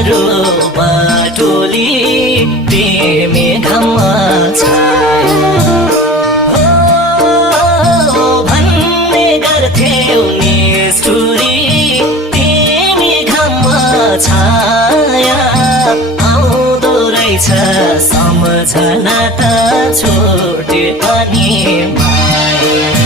तिम्रो बाटोली तिमी घाममा छाया हो भन्ने गर्थ्यौ निष्ठुरी तिमी घाममा छाया आउँदो रहेछ सम्झना त छोटे पनि माया